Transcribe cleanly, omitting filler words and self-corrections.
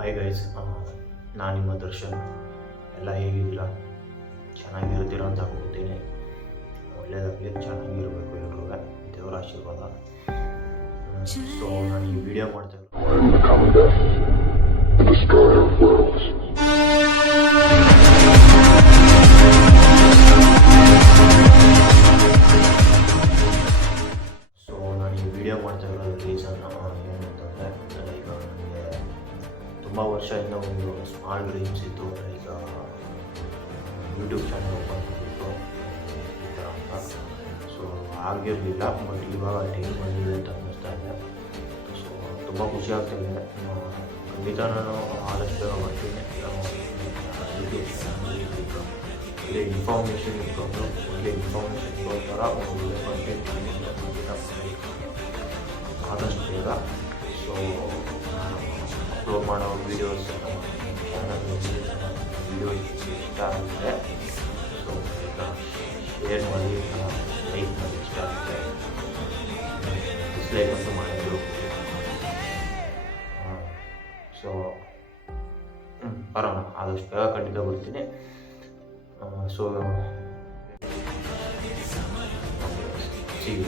Hi guys, ನಾನು ನಿಮ್ಮ ದರ್ಶನ್. ಎಲ್ಲ ಹೇಗಿದ್ದೀರಾ? ಚೆನ್ನಾಗಿರ್ತೀರ ಅಂತ ಅನ್ಕೋತೀನಿ. ಒಳ್ಳೆಯದಾಗಲಿ, ಚೆನ್ನಾಗಿರಬೇಕು ಎಲ್ರೂ, ದೇವರ ಆಶೀರ್ವಾದ. ಸೊ ನಾನು ಈ ವಿಡಿಯೋ ಮಾಡ್ತಾ ಇರೋ ರೀಸನ್ ಏನಂತಂದರೆ, ಈಗ ನನಗೆ ತುಂಬ ವರ್ಷದಿಂದ ಒಂದು ಸ್ಮಾಲ್ ಡ್ರೀಮ್ಸ್ ಇತ್ತು. ಈಗ ಯೂಟ್ಯೂಬ್ ಚಾನಲ್ ಓಪನ್ ಮಾಡಿಬಿಟ್ಟು ಈ ಥರ ಅಂತ. ಸೊ ಆಗಿರಲಿಲ್ಲ, ಬಟ್ ಇವಾಗ ಟೈಮ್ ಬಂದಿದೆ ಅಂತ ಅನ್ನಿಸ್ತಾ ಇದೆ. ಸೊ ತುಂಬ ಖುಷಿ ಆಗ್ತಾಯಿದೆ. ಖಂಡಿತ ನಾನು ಆದಷ್ಟು ಮಾಡ್ತೀನಿ. ಯೂಟ್ಯೂಬ್ ಚಾನಲ್ ಒಳ್ಳೆ ಇನ್ಫಾರ್ಮೇಷನ್ ಇಟ್ಕೊಂಡು ಒಳ್ಳೆ ಇನ್ಫಾರ್ಮೇಷನ್ ಇರೋ ಥರ ಒಂದು ಒಳ್ಳೆ ಕಂಟೆಂಟ್ ಆದಷ್ಟು ಬೇಗ. ಸೊ ನಾನು ಅಪ್ಲೋಡ್ ಮಾಡೋ ವೀಡಿಯೋಸ್ ವೀಡಿಯೋಸ್ ಇಷ್ಟ ಆಗುತ್ತೆ. ಸೊ ಶೇರ್ ಮಾಡಿ, ಲೈಕ್ ಮಾಡಿ, ಇಷ್ಟ ಆಗುತ್ತೆ. ಡಿಸ್ಲೈಕ್ ಅಂತೂ ಮಾಡಿದ್ರು. ಸೊ ಬರೋಣ, ಆದಷ್ಟು ಬೇಗ ಖಂಡಿತ ಬರ್ತೀನಿ. So see you.